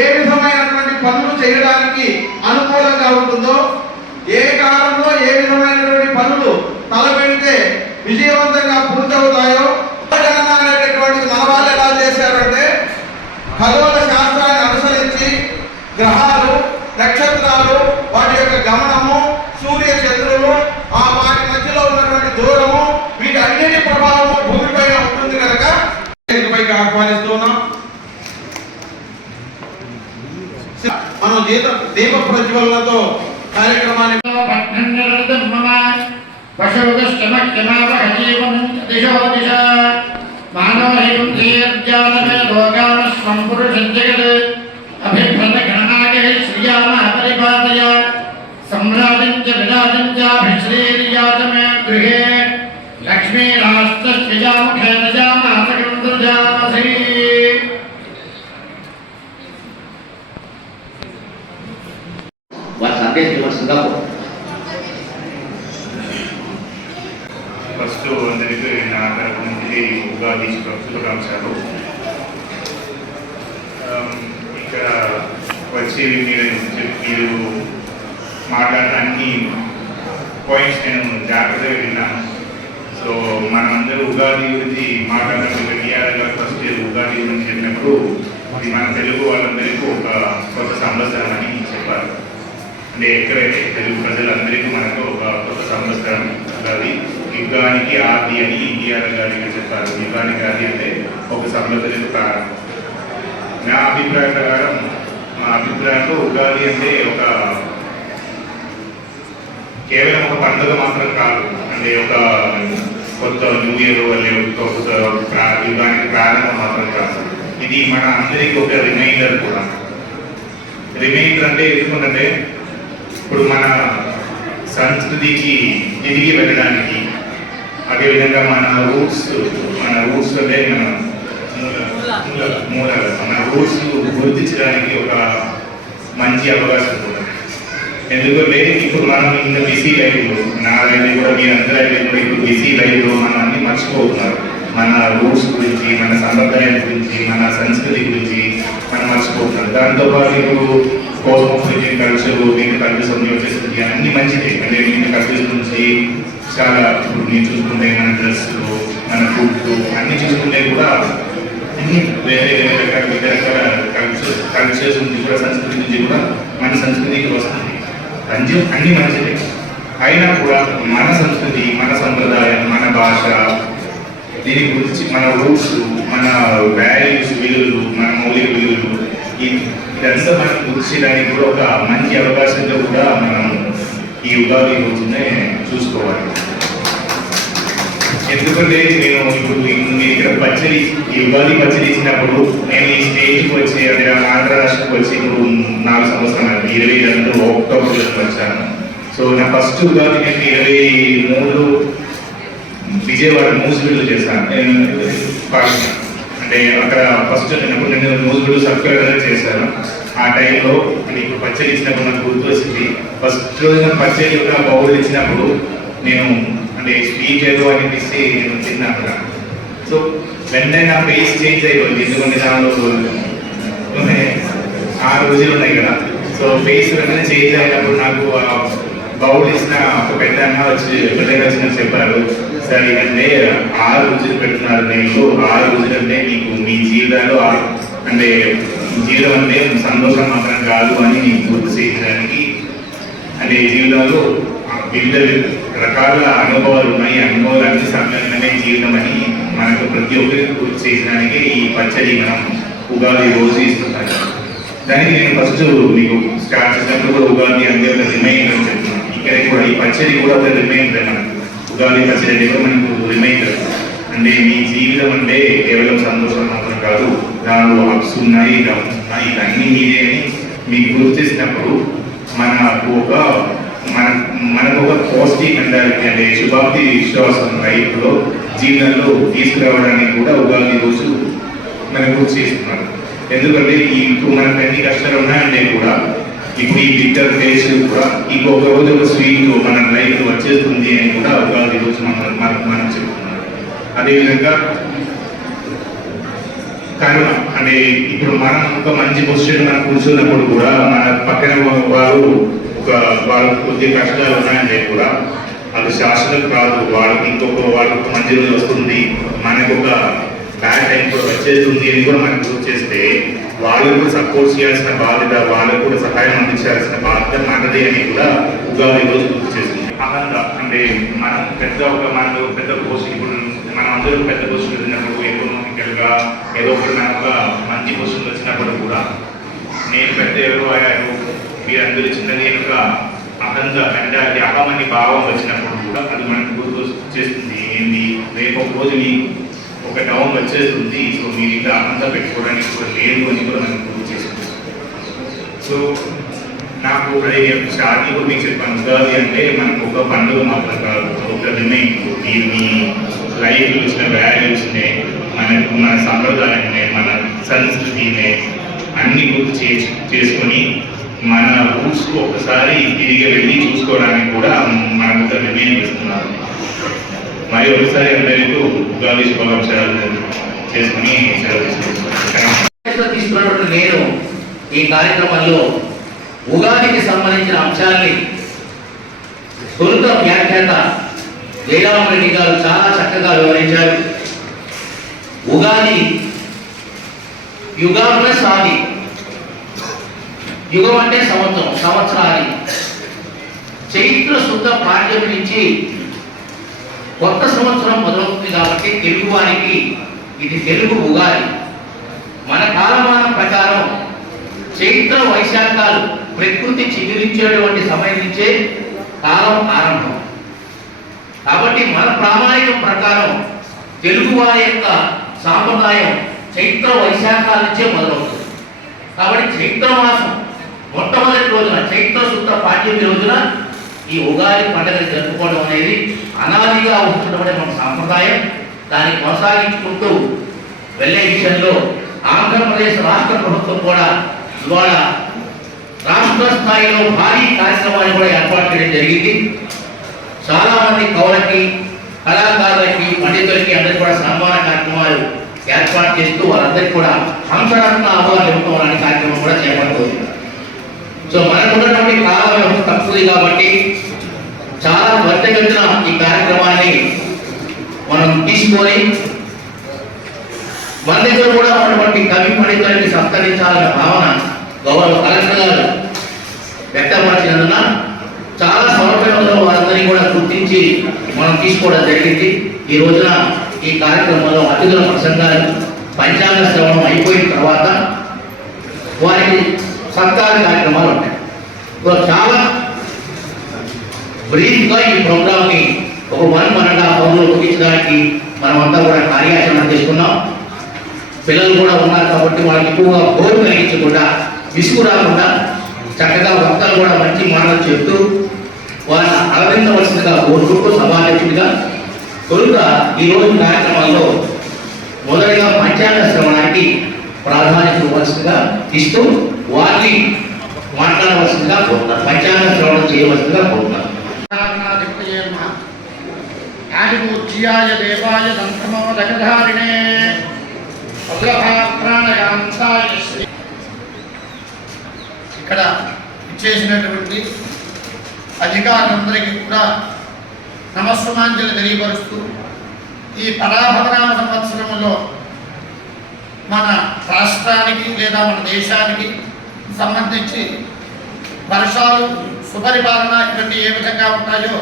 ఏ విధమైనటువంటి పనులు చేయడానికి అనుకూలంగా ఉంటుందో, ఏ కాలంలో ఏ విధమైనటువంటి పనులు తలపెడితే విజయవంతంగా పూర్తవుతాయో అనేటటువంటిది మన వాళ్ళు ఎలా చేశారంటే ఖగోళ శాస్త్రాన్ని అనుసరించి గ్రహాలు, నక్షత్రాలు, వాటి యొక్క గమనము, సూర్య చంద్రులు, వాటి మధ్యలో ఉన్నటువంటి దూరము, వీటి అన్నిటి ప్రభావము భూమిపైన ఉంటుంది కనుక పైకి ఆహ్వానిస్తున్నాం. మనం దీప ప్రజ్వలనతో కార్యక్రమాన్ని లక్ష్మీ ఫస్ట్ అందరికీ నా తరపు నుంచి ఉగాది శుభాకాంక్షలు. ఇక్కడ వచ్చి మీరు మాట్లాడిన అన్ని పాయింట్స్ నేను జాగ్రత్తగా విన్నాను. సో మనమందరూ ఉగాది గురించి మాట్లాడినప్పుడు టీఆర్ గారు ఫస్ట్ ఉగాది గురించి చెప్పినప్పుడు ఇది మన తెలుగు వాళ్ళందరికీ ఒక కొత్త సంవత్సరం అని చెప్పారు. అంటే ఎక్కడైతే తెలుగు ప్రజలందరికీ మనకు ఒక కొత్త సంవత్సరం ఉగాది. యుగానికి ఆది అని టీఆర్ గారికి చెప్పారు. యుగానికి ఆది అంటే ఒక సంవత్సరం ప్రారంభం. నా అభిప్రాయం ప్రకారం, మా అభిప్రాయంలో ఉగాది అంటే ఒక కేవలం ఒక పండుగ మాత్రం కాదు. అంటే ఒక కొత్త న్యూ ఇయర్ వల్ల కొత్త యుగానికి ప్రారంభం మాత్రం కాదు. ఇది మన అందరికీ ఒక రిమైండర్ కూడా. రిమైండర్ అంటే ఎందుకంటే ఇప్పుడు మన సంస్కృతికి తిరిగి వెళ్ళడానికి, అదేవిధంగా మన రూట్స్ అంటే మన రూట్స్ గుర్తించడానికి ఒక మంచి అవకాశం కూడా. ఎందుకంటే ఇప్పుడు మనం ఇంత బిజీ లైఫ్లో, నా లైఫ్ కూడా మీరందరూ కూడా ఇప్పుడు బిజీ లైఫ్లో మనం అన్ని మర్చిపోతున్నారు. మన రూట్స్ గురించి, మన సంప్రదాయాల గురించి, మన సంస్కృతి గురించి మనం మర్చిపోతున్నారు. దాంతోపాటు ఇప్పుడు కోస్మోపాలిటన్ కల్చర్, మీకు కల్చర్ వచ్చేసింది, అన్ని మంచిది. అంటే మీకు కల్చర్ గురించి చాలా ఇప్పుడు మీరు చూసుకుంటే మన డ్రెస్సులు, మన ఫుడ్ అన్ని చూసుకుంటే కూడా అన్ని వేరే వేరే రకరకాల కల్చర్స్ నుంచి కూడా, సంస్కృతి నుంచి కూడా మన సంస్కృతికి వస్తుంది. అన్ని మంచిదే. అయినా కూడా మన సంస్కృతి, మన సంప్రదాయం, మన భాష, దీని గురించి మన రూట్స్, మన వాల్యూస్, విలువలు, మన మౌలిక విలువలు, ఇదంతా మనం గుర్తించడానికి కూడా ఒక మంచి అవకాశంగా కూడా మనం ఈ ఉగాది రోజునే చూసుకోవాలి. ఎందుకంటే నేను ఇప్పుడు మీరు ఇక్కడ పచ్చడి, ఈ ఉగాది పచ్చడి ఇచ్చినప్పుడు నేను ఈ స్టేజ్కి వచ్చి, అంటే ఆంధ్ర రాష్ట్రానికి వచ్చి ఇప్పుడు 4 సంవత్సరాలు, 22 అక్టోబర్లో వచ్చాను. సో నా ఫస్ట్ ఉగాది నేను 23 విజయవాడ మూసివిల్లు చేశాను. అంటే అక్కడ ఫస్ట్ నేను మూసివిల్లు సబ్స్క్రైబర్ చేశాను. ఆ టైంలో ఇప్పుడు పచ్చడి ఇచ్చినప్పుడు నాకు గుర్తు వచ్చింది. ఫస్ట్ రోజున పచ్చడి ఒక బౌల్ ఇచ్చినప్పుడు నేను అంటే స్వీట్ ఏదో అనిపిస్తే నేను తిన్నాను. సో వెంటనే నా ఫేస్ చేంజ్ అయిపోయింది. ఎందుకంటే దానిలో 6 రోజులు ఉన్నాయి కదా. సో ఫేస్ వెంటనే చేంజ్ అయినప్పుడు నాకు బౌల్ ఇచ్చిన ఒక పెద్దగా వచ్చిన చెప్పారు, సరే అంటే 6 రోజులు పెడుతున్నారు నేను, 6 రోజులు అంటే మీకు మీ జీవితాలు అంటే జీవితం అంటే సంతోషం మాత్రం కాదు అని గుర్తు చేయడానికి, అంటే జీవితంలో వివిధ రకాల అనుభవాలు ఉన్నాయి, అనుభవాలన్నీ సమ్మెలనే జీవితం అని మనకు ప్రతి ఒక్కరికి గుర్తు చేయడానికి ఈ పచ్చడి మనం ఉగాది రోజు ఇస్తున్నాం. దానికి నేను ఫస్ట్ మీకు స్టార్ట్ చేసినప్పుడు కూడా ఉగాది అంటే ఒక రిమైండర్ అని చెప్తున్నాను. ఇక్కడ కూడా ఈ పచ్చడి కూడా ఒక రిమైండర్. మనకు ఉగాది పచ్చడి అంటే కూడా మనకు రిమైండర్. అంటే మీ జీవితం అంటే కేవలం సంతోషం మాత్రం కాదు, దానిలో అప్స్ ఉన్నాయి, డౌన్స్ ఉన్నాయి, ఇవన్నీ మీరే అని మీకు గుర్తిస్తున్నప్పుడు మనకు ఒక పాజిటివ్ మెంటాలిటీ, అంటే శుభాప్తి విశ్వాసం లైఫ్లో జీవితంలో తీసుకురావడానికి కూడా ఉగాది రోజు మనకు గుర్తు చేస్తున్నారు. ఎందుకంటే ఇప్పుడు మనకు ఎన్ని కష్టాలు ఉన్నాయంటే కూడా ఇప్పుడు ఈ బిగ్గర్ ఫేస్ కూడా ఇంకొక రోజు ఒక స్వీట్ మన లైఫ్ వచ్చేస్తుంది అని కూడా ఉగాది రోజు మనం చెప్తున్నాం. అదేవిధంగా కరుణ అంటే ఇప్పుడు మనం ఒక మంచి పొజిషన్ మనం కూర్చున్నప్పుడు కూడా మన పక్కన వారు వాళ్ళకి కొద్ది కష్టాలు ఉన్నాయంటే కూడా అది శాశ్వతం కాదు. వాళ్ళకి వాళ్ళకి మంచి రోజు వస్తుంది, మనకు ఒక బ్యాడ్ టైం కూడా వచ్చేస్తుంది అని కూడా మనకు గుర్తు చేస్తే వాళ్ళకు కూడా సపోర్ట్ చేయాల్సిన బాధ్యత, వాళ్ళకు కూడా సహాయం అందించాల్సిన బాధ్యత మనది అని కూడా ఉగాది రోజు గుర్తు చేస్తుంది. అహంత అంటే మనం మనకు పెద్ద పోస్ట్, ఇప్పుడు మనం అందరూ పెద్ద పోస్టులు వచ్చినప్పుడు ఎకనామికల్గా ఏదో ఒకటి మనకు ఒక మంచి పోస్టులు వచ్చినప్పుడు కూడా నేను పెద్ద ఎవరు అయ్యారు, మీరందరూ చిన్నది ఒక అహంత మెంటాలిటీ అహమని భావం వచ్చినప్పుడు కూడా అది మనకు గుర్తు చేస్తుంది. ఏంటి రేపు ఒక రోజు మీకు ఒక డౌన్ వచ్చేస్తుంది, సో మీరు ఇంకా అహంత పెట్టుకోవడానికి కూడా లేదు అని కూడా మనకు గుర్తు చేస్తుంది. సో నాకు స్టార్టింగ్ కూడా మీకు చెప్పాను, ఉగాది అంటే మనకు ఒక పండుగ మాత్రం కాదు, ఒక రిమైండ్. మీరు మీ లైఫ్ చూసిన వాల్యూస్నే, మన సంప్రదాయాన్ని, మన సంస్కృతిని అన్ని గుర్తు చేసుకొని మన రూట్స్కు ఒకసారి తిరిగి వెళ్ళి చూసుకోవడానికి కూడా మనకు ఒక రిమైండ్ ఇస్తున్నారు. మరి ఒకసారి అందరికీ ఉగాది శుభాకాంక్షలు చేసుకుని తీసుకున్నటువంటి నేను ఈ కార్యక్రమంలో ఉగాదికి సంబంధించిన అంశాన్ని తొలుత వ్యాఖ్యాత జయరామరెడ్డి గారు చాలా చక్కగా వివరించారు. ఉగాది యుగాల సాగి, యుగం అంటే సంవత్సరం, సంవత్సరాది. చైత్ర శుద్ధ పాడ్యం నుంచి కొత్త సంవత్సరం మొదలవుతుంది కాబట్టి తెలుగు వారికి ఇది తెలుగు ఉగాది. మన కాలమానం ప్రకారం చైత్ర వైశాఖాలు ప్రకృతి చిగురించేటువంటి సమయం నుంచే కాలం ఆరంభం. కాబట్టి మన ప్రామాణికం ప్రకారం తెలుగు వారి యొక్క సాంప్రదాయం చైత్ర వైశాఖాల నుంచే మొదలవుతుంది. కాబట్టి చైత్ర మాసం మొట్టమొదటి రోజున, చైత్ర శుద్ధ పాడ్యమి రోజున ఈ ఉగాది పండుగను జరుపుకోవడం అనేది అనాదిగా వస్తున్నటువంటి మన సాంప్రదాయం. దాన్ని కొనసాగించుకుంటూ వెళ్ళే విషయంలో ఆంధ్రప్రదేశ్ రాష్ట్ర ప్రభుత్వం కూడా ఇవాళ రాష్ట్ర స్థాయిలో భారీ కార్యక్రమాన్ని కూడా ఏర్పాటు చేయడం జరిగింది. చాలా మంది కవులకి, కళాకారులకి, పండితులకి అందరికీ కూడా సన్మాన కార్యక్రమాలు ఏర్పాటు చేస్తూ వారందరికీ కూడా హంసరత్న అవార్డు ఇవ్వడం అనే కార్యక్రమం కూడా చేపట్టబోతుంది. సో మనకు ఉన్నటువంటి కాల వ్యవస్థ తక్కువది కాబట్టి చాలా త్వరితగతిన ఈ కార్యక్రమాన్ని మనం తీసుకొని మన దగ్గర కూడా ఉన్నటువంటి కవి పండితులకి సత్కరించాలనే భావన గౌరవ కలెక్టర్ గారు వ్యక్తపరిచినందున చాలా సంవత్సరంలో వారందరినీ కూడా గుర్తించి మనం తీసుకోవడం జరిగింది. ఈ రోజున ఈ కార్యక్రమంలో అతిథుల ప్రసంగాలు, పంచాంగ శ్రవణం అయిపోయిన తర్వాత వారికి సత్కార కార్యక్రమాలు ఉంటాయి. చాలా బ్రీఫ్గా ఈ ప్రోగ్రామ్ని ఒక 1.5 అవర్లో ముగించడానికి మనమంతా కూడా కార్యాచరణ చేసుకున్నాం. పిల్లలు కూడా ఉన్నారు కాబట్టి వాళ్ళకి ఎక్కువగా బోర్ కలిగించకుండా, విసుగు రాకుండా చక్కగా వక్తలు కూడా మంచి మాటలు చెప్తూ వాళ్ళని అలరించవలసిందిగా కోరుకుంటూ సభాధ్యక్షుడిగా తొలుత ఈరోజు కార్యక్రమాల్లో మొదటిగా పంచాంగ శ్రవణానికి ప్రాధాన్యత ఇవ్వవలసిందిగా ఇస్తూ వారిని మాట్లాడవలసిందిగా కోరుతారు, పంచాంగ శ్రవణం చేయవలసిందిగా కోరుతారు. ఆదిపూజ్యాయ దేవాయ దంతమోదకధారిణే ప్రాణయాంతాయ శ్రీ. ఇక్కడ ఇచ్చేసినటువంటి అధికారులందరికీ కూడా నమస్సుమాంజలి తెలియపరుస్తూ ఈ పరాభవనామ సంవత్సరంలో మన రాష్ట్రానికి లేదా మన దేశానికి సంబంధించి వర్షాలు, సుపరిపాలన ఇవన్నీ ఏ విధంగా ఉంటాయో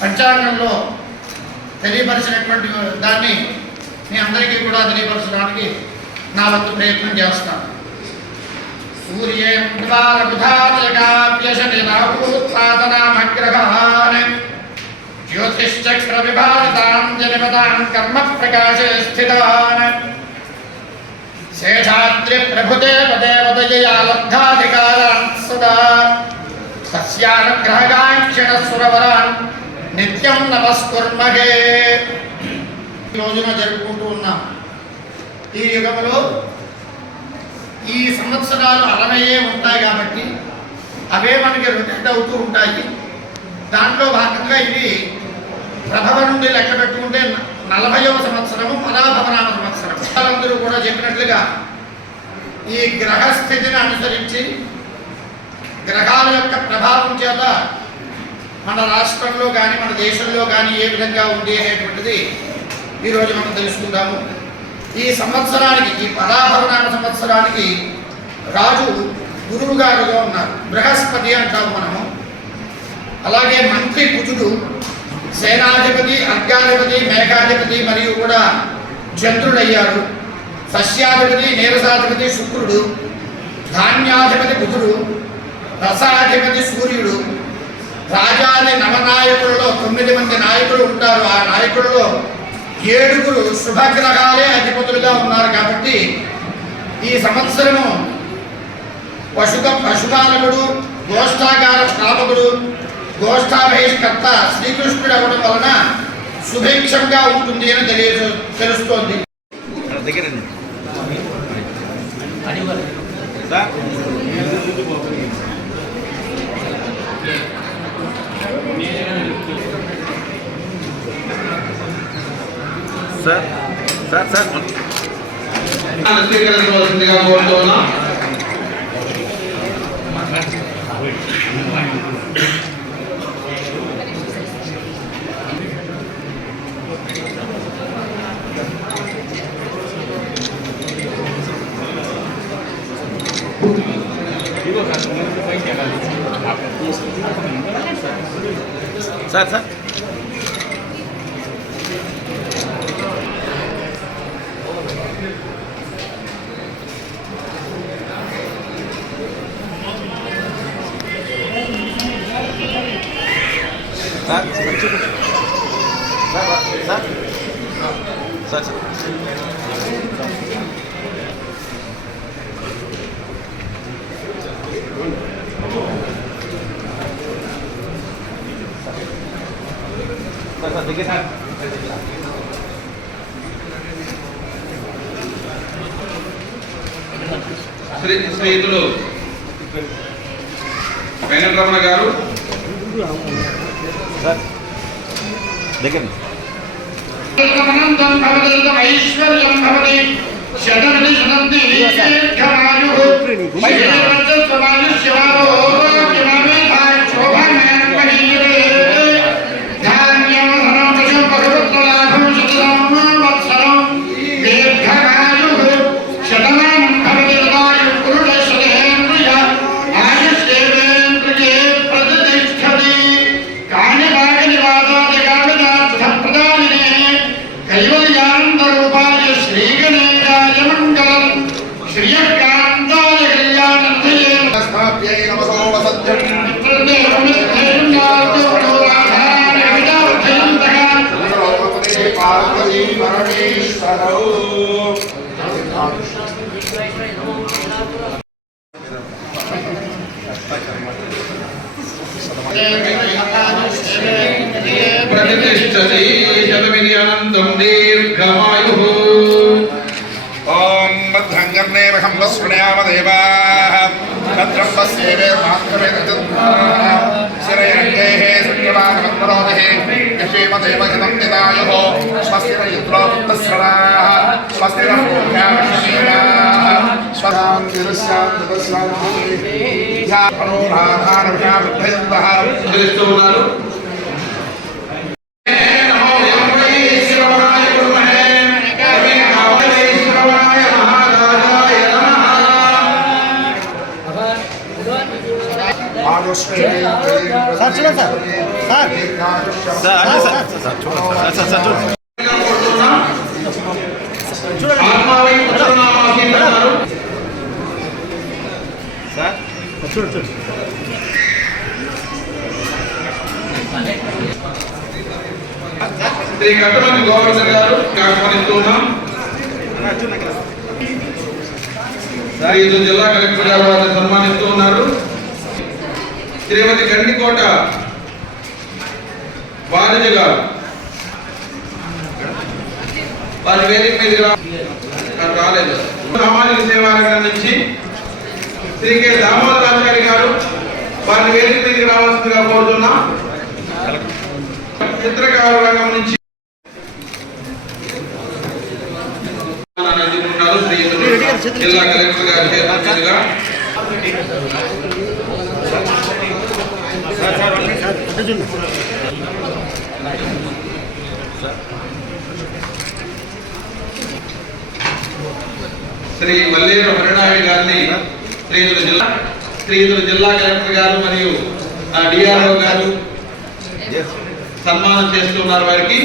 పంచాంగంలో తెలియపరిచినటువంటి దాన్ని మీ అందరికీ కూడా తెలియపరచడానికి నా వంతు ప్రయత్నం చేస్తాను. సూర్యేంద్రాలబుధానయగాభ్యశనిరాహూత్పాదనామగ్రహాన్ జ్యోతిశ్చక్ర విభాజితాన్ జనిపదాన్ కర్మ ప్రకాశే స్థితాన్ శేషాద్రి ప్రభుదేవదేవతయా లబ్ధాధికారాన్ సదా తస్యానుగ్రహగాంక్షణ సురవరాన్ నిత్యం నమస్కుర్మహే. ఈ రోజున జరుపుకుంటూ ఉన్నాం. ఈ యుగంలో ఈ సంవత్సరాలు 60 ఉంటాయి కాబట్టి అవే మనకి రొటేట్ అవుతూ ఉంటాయి. దాంట్లో భాగంగా ఇది ప్రభవ నుండి లెక్క పెట్టుకుంటే 40వ సంవత్సరము పరాభవనామ సంవత్సరం. పెద్దలందరూ కూడా చెప్పినట్లుగా ఈ గ్రహస్థితిని అనుసరించి గ్రహాల యొక్క ప్రభావం చేత మన రాష్ట్రంలో కానీ మన దేశంలో కానీ ఏ విధంగా ఉంది అనేటువంటిది ఈరోజు మనం తెలుసుకుందాము. ఈ సంవత్సరానికి, ఈ పరాభవనామ సంవత్సరానికి రాజు గురువు గారుగా ఉన్నారు, బృహస్పతి అంటాము మనము. అలాగే మంత్రి కుజుడు, సేనాధిపతి, అర్ఘాధిపతి, మేఘాధిపతి మరియు కూడా చంద్రుడయ్యాడు. సస్యాధిపతి, నీరసాధిపతి శుక్రుడు, ధాన్యాధిపతి బుధుడు, రసాధిపతి సూర్యుడు. రాజాది నవనాయకులలో 9 మంది నాయకులు ఉంటారు. ఆ నాయకులలో 7 శుభగ్రహాలే అధిపతులుగా ఉన్నారు. కాబట్టి ఈ సంవత్సరము పశుపాలకుడు, గోష్ఠాగార స్థాపకుడు, గోష్ఠాభేష్కర్త శ్రీకృష్ణుడు అవ్వడం వలన సుభిక్షంగా ఉంటుంది అని తెలుస్తోంది. సార్ సార్ సార్ స్వీకరించవలసిందిగా కోరుతున్నాం. సార్ సార్ సార్ సార్ देखिए सर స్నేహితులు వెంకటరమణ గారు సార్ देखिए ఐశ్వర్యం భవతి శతమితి శతంతి దీర్ఘమాయుః प्रतिष्ठति शतमिति अनन्तं दीर्घमायुः. ओम भद्रं कर्णेमहं वस्मयाम देवाः भद्रं पश्येवेर्मात्रवेदचन्द्राः शिरयङ्गैः शुक्लवानवन्मनोभिः यशेमदेवहितं निदायुः स्वस्ति न यत्रो पुत्रस्वराः स्वस्ति न पूर्व्याशमीराः स्वरान्तिरस्यान्तदस्यान्तिः ध्यापरोधाधानभ्यामुद्धयन्तः తెలుస్తూ ఉన్నారు. సార్ చూడండి సార్ సార్ శ్రీ కట్టమని గోవర్ధన్ గారు ఆహ్వానిస్తూ ఉన్నాం. జిల్లా కలెక్టర్ గారు వారిని సన్మానిస్తూ ఉన్నారు. శ్రీమతి గండికోట వాణిజ్య గారు వారి వేదిక మీద రాలేదు. సామాజిక సేవారంగం నుంచి శ్రీ కె దామోదరాచారి గారు వారిని వేదిక మీదకి రావాల్సిందిగా కోరుతున్నాం. చిత్రకారు రంగం నుంచి జిల్లా కలెక్టర్ గారి చేతుల మీదుగా శ్రీ మల్లేరు హరినాయుడు గారిని శ్రీయుతుల జిల్లా కలెక్టర్ గారు మరియు డిఆర్ఓ గారు సన్మానం చేస్తున్నారు. వారికి